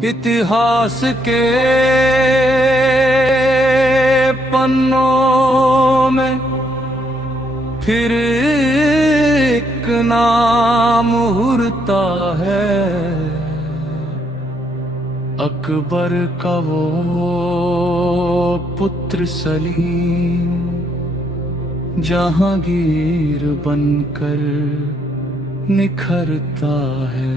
इतिहास के पन्नों में फिर एक नाम उड़ता है, अकबर का वो पुत्र सलीम जहांगीर बनकर निखरता है।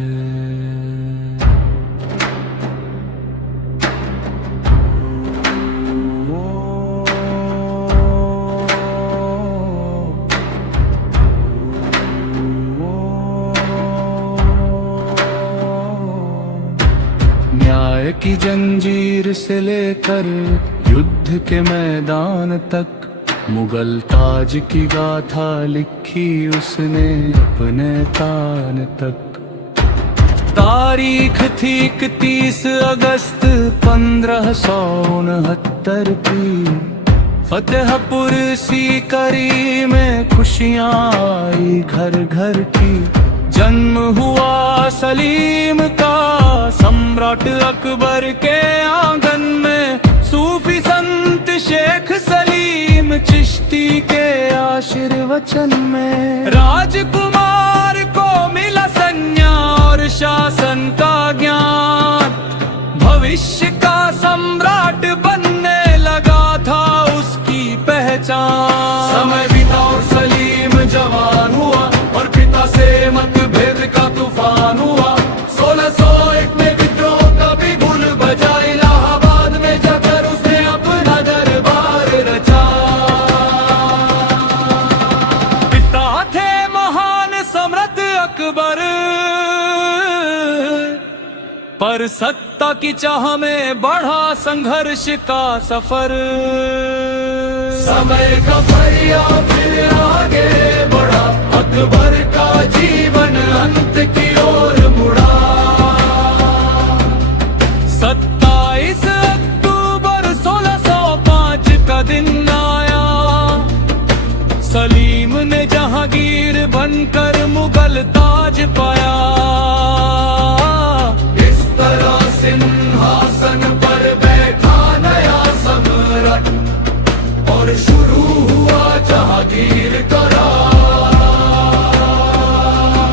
न्याय की जंजीर से लेकर युद्ध के मैदान तक, मुगल ताज की गाथा लिखी उसने अपने तान तक। तारीख थी 31 अगस्त 1569 की, फतेहपुर सीकरी में खुशियां आई घर घर की। जन्म हुआ सलीम का सम्राट अकबर के आंगन में, सूफी संत शेख सलीम चिश्ती के आशीर्वचन में। राजकुमार को मिला संज्ञा और शासन का ज्ञान, भविष्य का सम्राट बनने लगा था उसकी पहचान। समय बीता और सलीम जवान हुआ और पिता से मतभेद का तूफान हुआ। 1601 में विद्रोह का भी गुल बजा, इलाहाबाद में जाकर उसने अपना दरबार रचा। पिता थे महान सम्राट अकबर, पर सत्ता की चाह में बढ़ा संघर्ष का सफर। समय का भैया फिर आगे बढ़ा, अकबर का जीवन अंत की ओर मुड़ा। 27 अक्टूबर 1605 का दिन आया, सलीम ने जहांगीर बनकर मुगल ताज पाया। इस तरह सिंहासन पर बैठा नया सम्राट और शुरू हुआ जहांगीर का राज।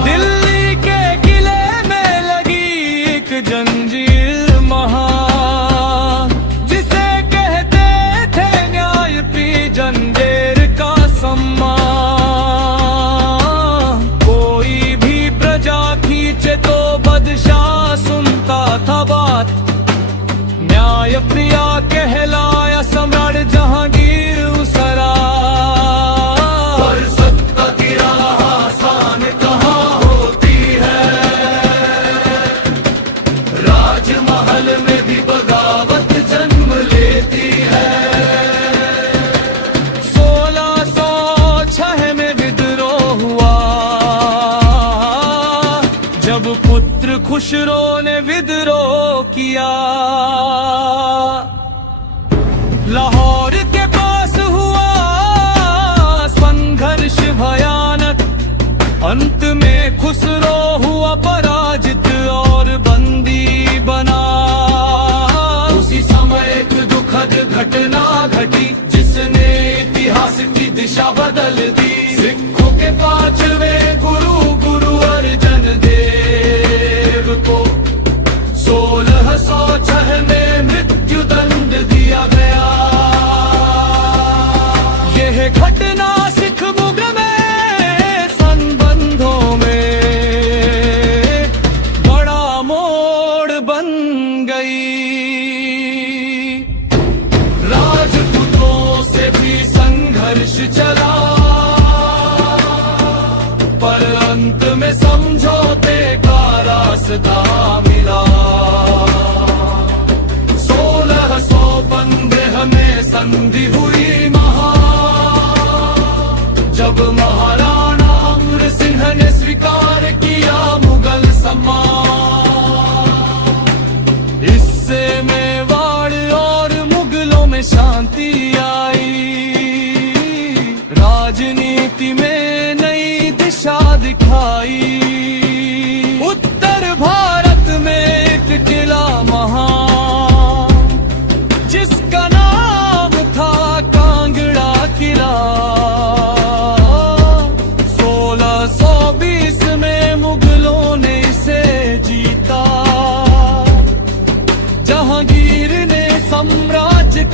दिल्ली के किले में लगी एक जंजीर महान, जिसे कहते थे न्याय की जंजीर का सम्मान। कोई भी प्रजा खींचे तो बादशाह सुनता था बात, न्याय प्रिया कहलाया सम्राट जहांगीर उसरा। पर सत्ता की राह आसान कहाँ होती है, राजमहल में भी बगावत जन्म लेती है। 1606 में विद्रोह हुआ, जब पुत्र खुसरो ने विद्रोह किया। लाहौर के पास हुआ संघर्ष भयानक, अंत में खुसरो हुआ पराजित और बंदी बना। उसी समय एक दुखद घटना घटी, जिसने इतिहास की दिशा बदल दी। सिखों के 5वें गुरु अर्जन देव को 1606 में मृत्यु दंड दिया गया। यह घटना सिख मुगल में संबंधों में बड़ा मोड़ बन गई। राजपूतों से भी संघर्ष चला, पर अंत में समझौते का रास्ता मिला। 1615 में संधि हुई महा, जब महाराणा अमर सिंह ने स्वीकार किया मुगल सम्मान। इससे मेवाड़ और मुगलों में शांति आई, राजनीति में नई दिशा दिखाई। उत्तर भारत में एक किला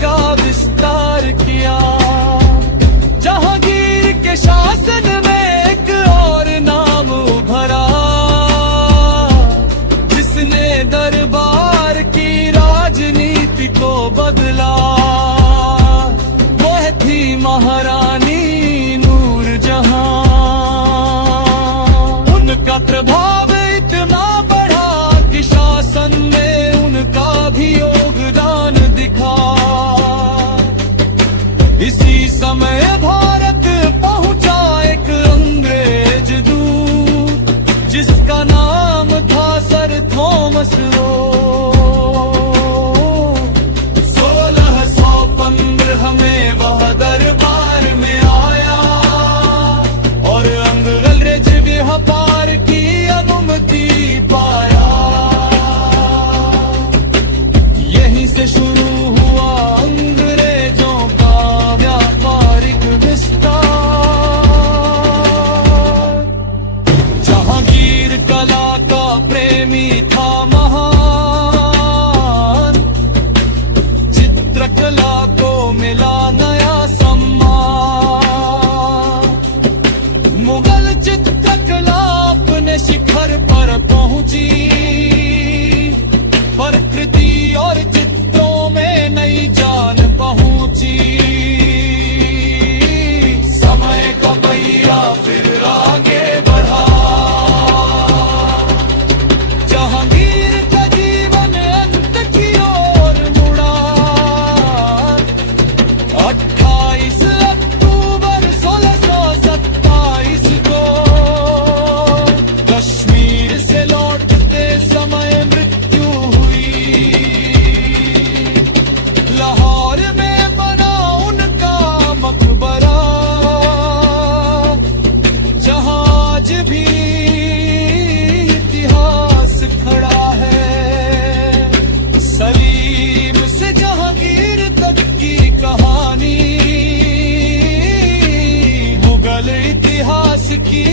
का विस्तार किया। जहांगीर के शासन में एक और नाम उभरा, जिसने दरबार की राजनीति को बदला। वह थी महारानी नूरजहां। उनका प्रभाव इतना बढ़ा कि शासन में उनका भी योगदान दिखा। इसी समय भारत पहुंचा एक अंग्रेज दूत, जिसका नाम था सर थॉमस रो। 1615 में वह दरबार में आया और अंग्रेज व्यापार की अनुमति पाया। यहीं से शुरू हुआ अंग्रेजों का व्यापारिक विस्तार। जहांगीर कला का प्रेमी था महान, चित्रकला को मिला नया सम्मान। मुगल चित्रकला अपने शिखर पर पहुंची, प्रकृति और चित्रों में नई जान पहुंची। समय का पहिया फिर आगे बढ़ा। जहांगीर का जीवन अंत की ओर मुड़ा। 28 अक्टूबर 1627 को कश्मीर से लौटते समय मृत्यु हुई। लाहौर में बना उनका मकबरा, जहां आज भी इतिहास खड़ा है। सलीम से जहांगीर तक की कहानी मुगल इतिहास की